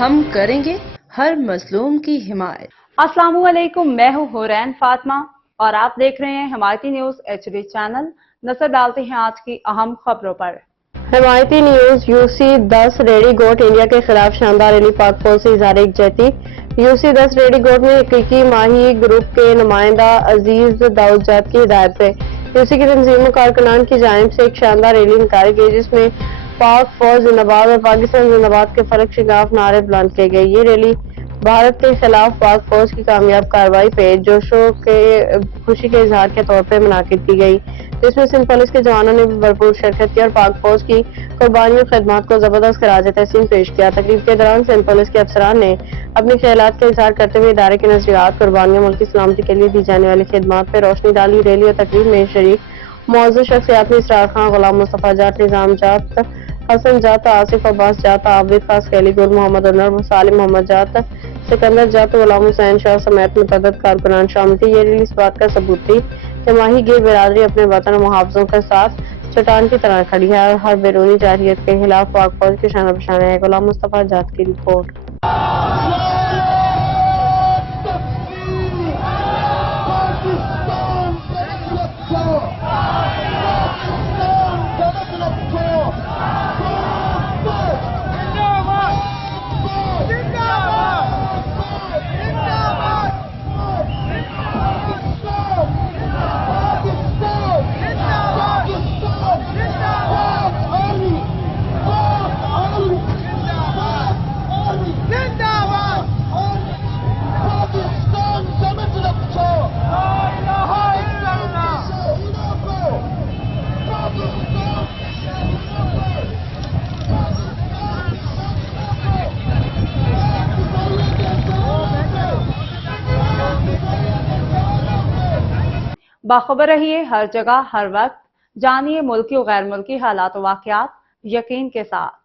ہم کریں گے ہر مظلوم کی حمایت۔ السلام علیکم، میں ہوں حورین فاطمہ اور آپ دیکھ رہے ہیں حمایتی نیوز HD چینل۔ نظر ڈالتے ہیں آج کی اہم خبروں پر۔ حمایتی نیوز UC10 ریڈی گوٹ انڈیا کے خلاف شاندار ریلی، پاک فوج سے اظہار یکجہتی۔ UC10 ریڈی گوٹ میں حقیقی ماہی گروپ کے نمائندہ عزیز داؤد جٹ کی ہدایت پہ UC کی تنظیم و کارکنان کی جانب سے ایک شاندار ریلی نکالی گئی، جس میں پاک فوج زندہ باد اور پاکستان زندہ باد کے فلک شگاف نعرے بلند کیے گئے۔ یہ ریلی بھارت کے خلاف پاک فوج کی کامیاب کارروائی پہ جوشوں کے خوشی کے اظہار کے طور پہ منعقد کی گئی، جس میں سندھ پولیس کے جوانوں نے بھی بھرپور شرکت کی اور پاک فوج کی قربانیوں اور خدمات کو زبردست خراج تحسین پیش کیا۔ تقریب کے دوران سندھ پولیس کے افسران نے اپنے خیالات کا اظہار کرتے ہوئے ادارے کی نظریات، قربانیوں، ملک کی سلامتی کے لیے دی جانے والی خدمات پہ روشنی ڈالی۔ ریلی اور تقریب میں شریک معزز شخصیات میں اسرار خان، غلام مصطفیٰ جٹ، نظام جٹ، حسن جٹ، آصف عباس جٹ، عابد خاص خیلی گل، محمد انور، سالم محمد جٹ، سکندر جٹ، غلام حسین شاہ سمیت متعدد کارکنان شامل تھے۔ یہ ریلی اس بات کا ثبوت تھی کہ ماہی گیر برادری اپنے وطن اور محافظوں کے ساتھ چٹان کی طرح کھڑی ہے اور ہر بیرونی جارحیت کے خلاف پاک فوج کے شانہ بشانہ ہے۔ غلام مصطفیٰ جٹ کی رپورٹ۔ باخبر رہیے ہر جگہ ہر وقت، جانیے ملکی و غیر ملکی حالات و واقعات یقین کے ساتھ۔